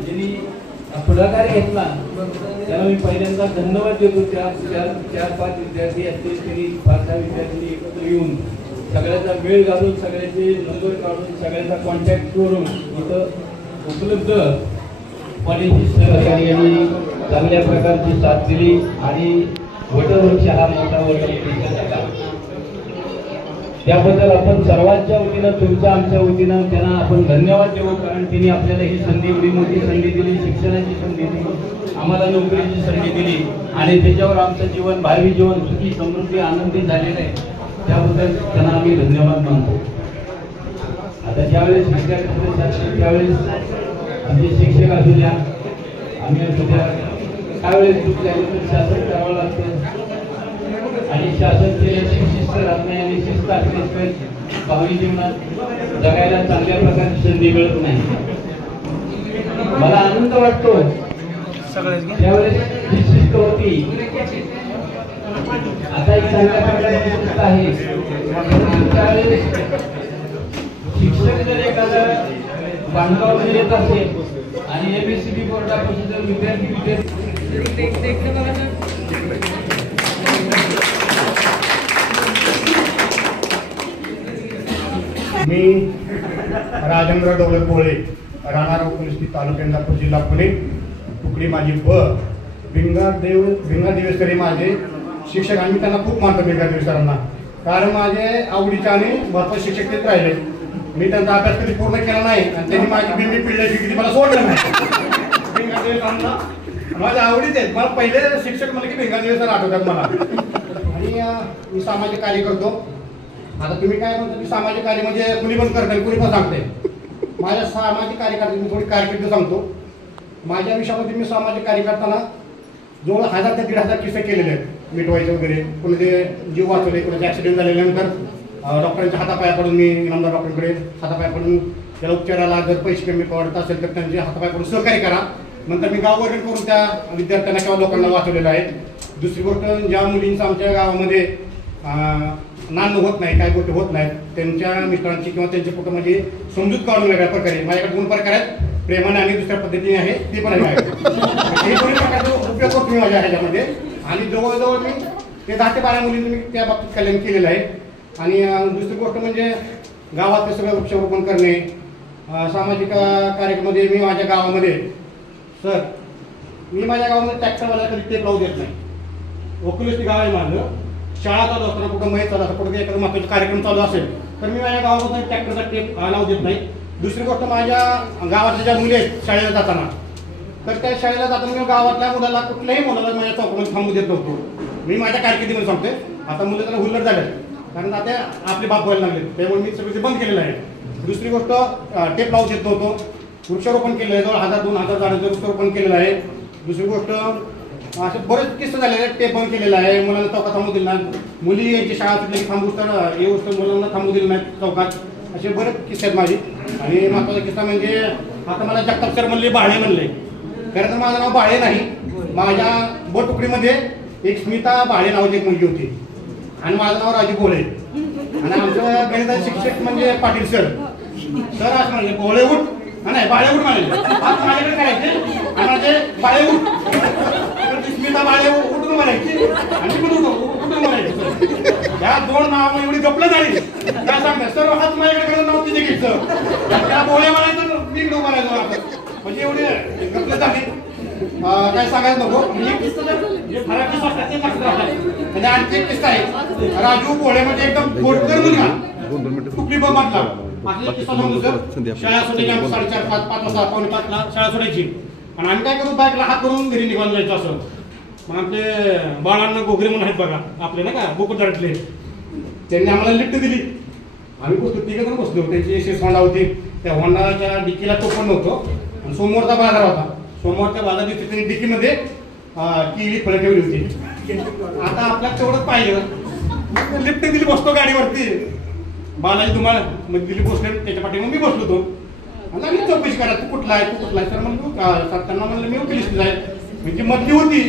ज्यांनी पुढाकार घेतला त्याला मी पहिल्यांदा धन्यवाद देतो. त्या 4-5 विद्यार्थी असतील त्यांनी 5-6 विद्यार्थी एकत्र येऊन सगळ्याचा वेळ घालून सगळ्याचे नंबर काढून सगळ्याचा कॉन्टॅक्ट करून इथं उपलब्ध कॉलेजची सहकार्याने चांगल्या प्रकारची साथ दिली आणि वटवृक्ष हा मोठा वटवृक्ष झाला. त्याबद्दल आपण सर्वांच्या वतीनं तुमच्या आमच्या वतीनं त्यांना आपण धन्यवाद देऊ. कारण त्यांनी आपल्याला ही संधी एवढी मोठी संधी दिली, शिक्षणाची संधी दिली, आम्हाला नोकरीची संधी दिली आणि त्याच्यावर आमचं जीवन भावी जीवन सुखी समृद्धी आनंदी झालेलं आहे. त्याबद्दल त्यांना आम्ही धन्यवाद मानतो. आता ज्यावेळेस विद्यार्थी त्यावेळेस आमचे शिक्षक असू द्या आम्ही असू द्या त्यावेळेस चुकल्यानंतर शासन करावं लागतं आणि शासन केल्याची शिस्त राहत नाही आणि शिस्त असल्याशिवाय भावी जीवनात जगायला चांगल्या प्रकारची संधी मिळत नाही. मला आनंद वाटतो त्यावेळेस जी शिस्त होती आता एक चांगल्या प्रकारची शिस्त आहे. त्यावेळेस शिक्षक जर एखादा बांधकावामध्ये येत असेल आणि एमएससीबी बोर्डापासून जर विद्यार्थी मी राजेंद्र दौलत भोळे राहणार पोलीस तालुका इंदापूर जिल्हा पुणे. तुकडी माझी भिंगार देवेसरी माझे शिक्षक आणि मी त्यांना खूप मानतो भिंगार देवेसरांना. कारण माझे आवडीचे आणि महत्त्वाचे शिक्षक तेच राहिले. मी त्यांचा अभ्यास कधी पूर्ण केला नाही आणि त्यांनी माझी बिंबी पिढल्याची कधी मला सोडलं नाही. भिंगार देवेसरांना माझ्या आवडीचे आहेत. मला पहिले शिक्षक म्हणजे की भिंगार देवेसर आठवतात मला. आणि मी सामाजिक कार्य करतो. आता तुम्ही काय म्हणता की सामाजिक कार्य म्हणजे कुणी पण करता कुणी पण सांगते. माझ्या सामाजिक कार्यकर्ते मी थोडी कारकीर्द सांगतो. माझ्या विषयामध्ये मी सामाजिक कार्य करताना जवळ 1000 ते 1500 किस्से केलेले आहेत. मिटवायचे वगैरे, कोणाचे जीव वाचवले, कोणाचे ॲक्सिडेंट झाल्यानंतर डॉक्टरांच्या हातापाया पडून मी इनामदार डॉक्टरांकडे हातापाया पडून त्याला उपचाराला जर पैसे कमी पडत असेल तर त्यांचे हातापाया पडून सहकार्य करा. नंतर मी गाववरून करून त्या विद्यार्थ्यांना किंवा लोकांना वाचवलेलं आहे. दुसरी गोष्ट ज्या मुलींचं आमच्या गावामध्ये नान होत नाही, काय गोष्टी होत नाहीत, त्यांच्या मिस्टरांची किंवा त्यांच्या कुटुंबाची समजूत काढून वेगळ्या प्रकारे माझ्याकडे 2 प्रकार आहेत. प्रेमाने आणि दुसऱ्या पद्धतीने आहे ते पण आहे. हे दोन्ही प्रकारचा उपयोग करतो मी माझ्या ह्याच्यामध्ये. आणि जवळजवळ मी ते 10 ते 12 मुलींचं मी त्या बाबतीत कल्याण केलेलं आहे. आणि दुसरी गोष्ट म्हणजे गावात सगळं वृक्षारोपण करणे. सामाजिक कार्यक्रमामध्ये मी माझ्या गावामध्ये मी माझ्या गावामध्ये ट्रॅक्टरवाला कधी टेप लावू देत नाही. ओकुलिस्टी गाव आहे माझं. शाळा चालू असताना कुठं मैच चालू असतं, कुठे एखादा महत्त्वाचा कार्यक्रम चालू असेल तर मी माझ्या गावामध्ये ट्रॅक्टरचा टेप लावू देत नाही. दुसरी गोष्ट माझ्या गावातल्या ज्या मुली आहेत शाळेला जाताना तर त्या शाळेला जाताना मी गावातल्या मुलाला कुठल्याही मुलाला माझ्या चौकामध्ये थांबू देत नव्हतो. मी माझ्या कारकिर्दीमध्ये सांगतोय. आता मुलं त्याला हुल्लड झाले कारण आता आपले बाप व्हायला लागले त्यामुळे मी सगळं ते बंद केलेलं आहे. दुसरी गोष्ट टेप लावू देत नव्हतो. वृक्षारोपण केलेलं आहे. जवळ 1000-2000 झाडांचं वृक्षारोपण केलेलं आहे. दुसरी गोष्ट असे बरेच किस्से झालेले आहेत. टेप बंद केलेलं आहे. मुलांना चौकात थांबू दिलं नाही. मुली यांची शाळा सुटली की थांबूच तर येऊच तर मुलांना थांबू दिलं नाही चौकात. असे बरेच किस्से आहेत माझी. आणि महत्त्वाचा किस्सा म्हणजे आता मला जगताप सर म्हणले बाळे म्हणले. खरं तर माझं नाव बाळे नाही. माझ्या तुकडीमध्ये एक स्मिता बाळे नावाची एक मुलगी होती आणि माझं नाव राजू भोळे. आणि आमचं गणिताचे शिक्षक म्हणजे पाटील सर असं म्हणले भोळे उठ नाही बाळे उठ म्हणाले. आज माझ्याकडे करायचे आणि माझे बाळे उठ स्मिता बाळे उठून म्हणायची आणि उठून म्हणायचे. सर या 2 नावामुळे एवढी गपलं झाली काय सांगणार. सर्व हात माझ्याकडे नाव तिथे घ्यायचं त्याला भोळे म्हणायचं मी इकडं म्हणायचो आपण म्हणजे एवढे गपलं झाली काय सांगायचं नको. म्हणजे आणखी एक किस्सा आहे. राजू भोळे म्हणजे एकदम खोडकर मुलगा कुठली बघितला आपला किस्सा सांगतो सर. शाळा सोडायची आम्ही 4:30-5 वाजता 4:45ला शाळा सोडायची आणि आम्ही काय करू बाईकला हात करून घरी निघून जायचं असं. मग आपले बाळांना घोगरे म्हणून आहेत बघा आपले ना का बोकुटातले त्यांनी आम्हाला लिफ्ट दिली. आम्ही बसलो 3 जण बसलो. त्यांची एसएस होंडा होती. त्या होंडाच्या डिक्कीला तो पण नव्हतो आणि सोमवारचा बाजार होता. सोमवारच्या बाजार दिवशी त्यांनी डिक्कीमध्ये केळी फळं ठेवली होती. आता आपल्याला तेवढंच पाहिलं लिफ्ट दिली बसतो गाडीवरती. बालाजी तुम्हाला म्हणजे दिली बसले त्याच्या पाठी मग मी बसलो तो आणि आम्ही चौकशी करा तू कुठला आहे तू कुठला आहे. सर म्हणतो त्यांना म्हणलं मी वकिलिस्ट आहे. म्हणजे मधली होती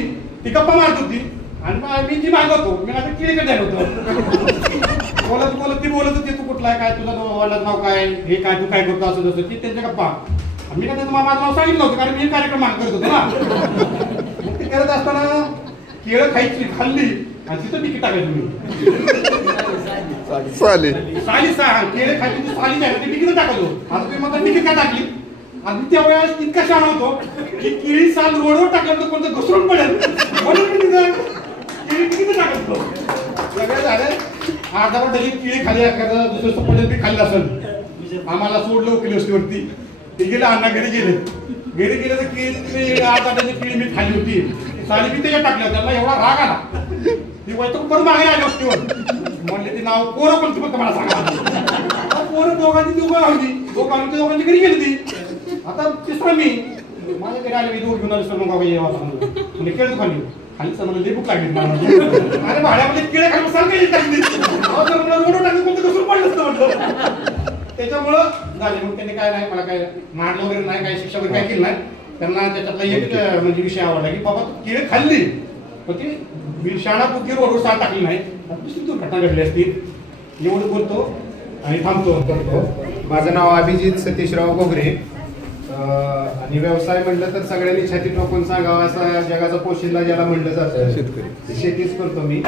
ती गप्पा मारत होती आणि मी जी मागवतो मी आता क्लिअर झालं होतं. बोलत ती बोलत होती तू कुठला आहे काय तुझं वडिलाचं नाव काय हे काय तू काय करतो असं जसं ती त्यांच्या गप्पा. मी काय माझं नाव सांगितलं होतं कारण मी कार्यक्रम मान करत होतो ना. मग ते करत असताना केळं खाल्ली आणि तिथं तिकीट टाकायचं मी साली केळं खायची साली आहे ते तिकीट टाकलो. आता तुम्ही मला तिकीट का टाकली आणि मी त्यावेळेस इतका शाणा होतो की केळी साल रोडवर टाकलं तर कोणतं घसरून पडेल म्हणून मी तिथं केळी तिकीट टाकत होतो. सगळं झालं अर्धा वाटली केळी खाली एखादं दुसरं पडेल ते खाल्लं असेल. आम्हाला सोडलं वकिलवस्तीवरती ते गेलं अण्णा घरी गेले तर केळी अर्धा केळी मी खाली होती साली मी त्याच्यात टाकल्या त्यांना एवढा राग आला ती वैतून परत मागे आली वस्तीवर म्हणले ते नाव पोरं कोणती फक्त मला सांगा. पोरं दोघांची दोघांची घरी गेली ती. आता तिसरा मी माझ्या घरी आले मी दोघ घेऊन आले सर मग म्हणजे केळं खाली खाली समजलं भूक लागली अरे भाड्यामध्ये केळे खाली सांग टाकली रोड टाकली कोणतं कसं पडलं असतं म्हटलं. त्याच्यामुळं झाले मग त्यांनी काय नाही मला काय मारलं वगैरे नाही काही शिक्षा वगैरे काय केलं नाही. त्यांना त्याच्यातला एक म्हणजे विषय आवडला की बाबा तू केळं खाल्ली पण ती शाळापुरती रोडवर साल टाकली नाही दुसरी तू घटना घडली असती. एवढं बोलतो आणि थांबतो. माझं नाव अभिजित सतीशराव गोगरे आणि व्यवसाय म्हणलं तर सगळ्यांनी छाती टोकून सांगावं असा जगाचा पोशिंदा ज्याला म्हणलं जातं शेतकरी शेतीच करतो मी.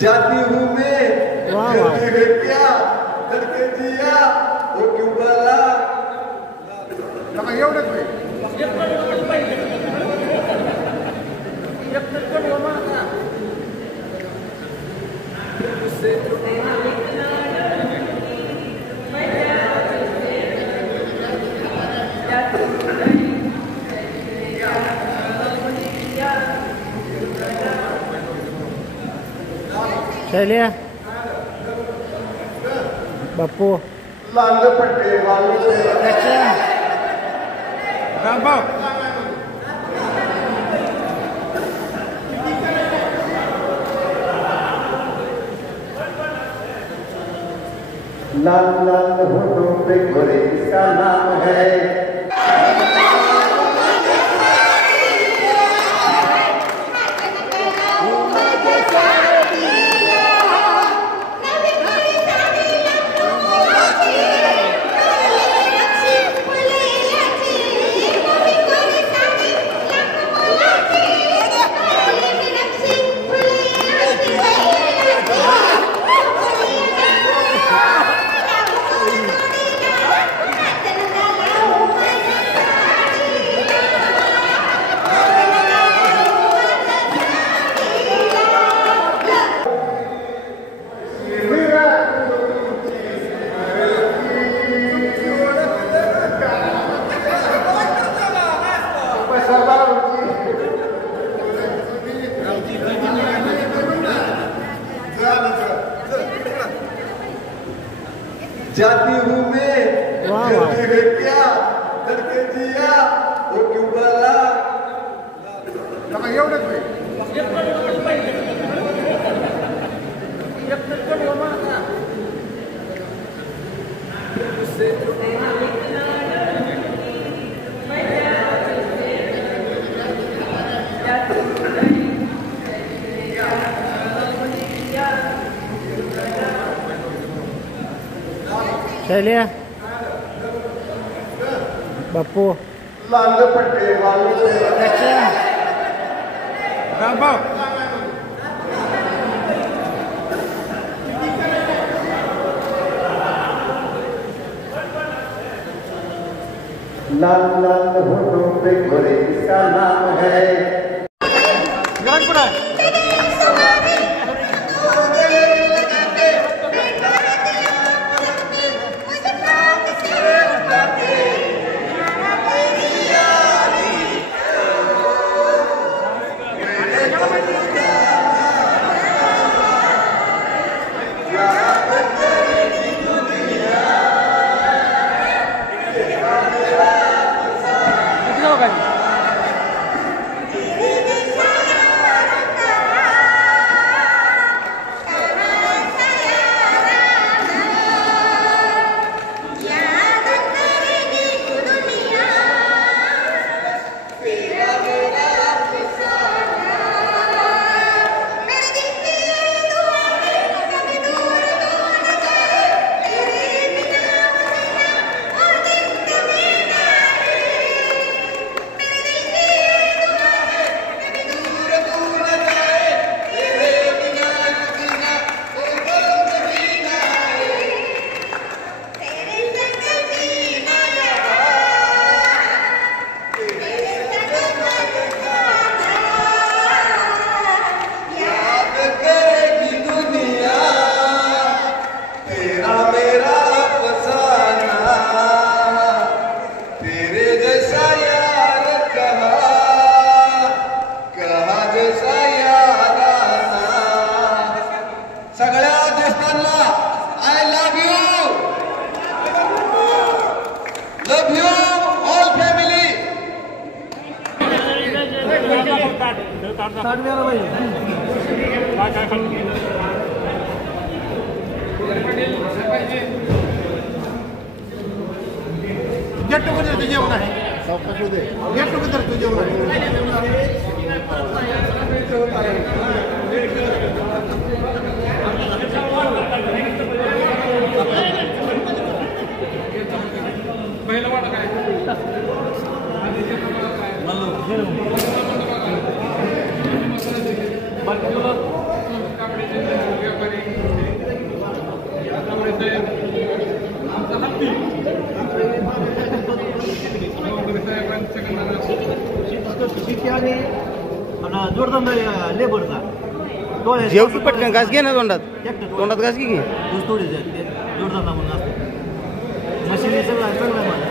जाती हूँ मैं क्या करके जिया वो क्यों बोला शैल्या बापू लांग पट्टे वालू लाल लाल होठों पे गोरे इसका नाम है जाती हूँ मैं क्या करके जिया वो क्यों बोला शैल्या बापू लांग पट्टे वालू लाल लाल होठों पे गोरे इसका नाम है गेट टुगेदर जेवण आहे गेट टुगेदर जेवण आहे मशिनीची आणि जोडधंदा लेबरचा जेव की पटकन घास घे ना तोंडात ट्रॅक्टर तोंडात घास की घे जोडधंदा म्हणून असतो मशिनी सगळं चांगला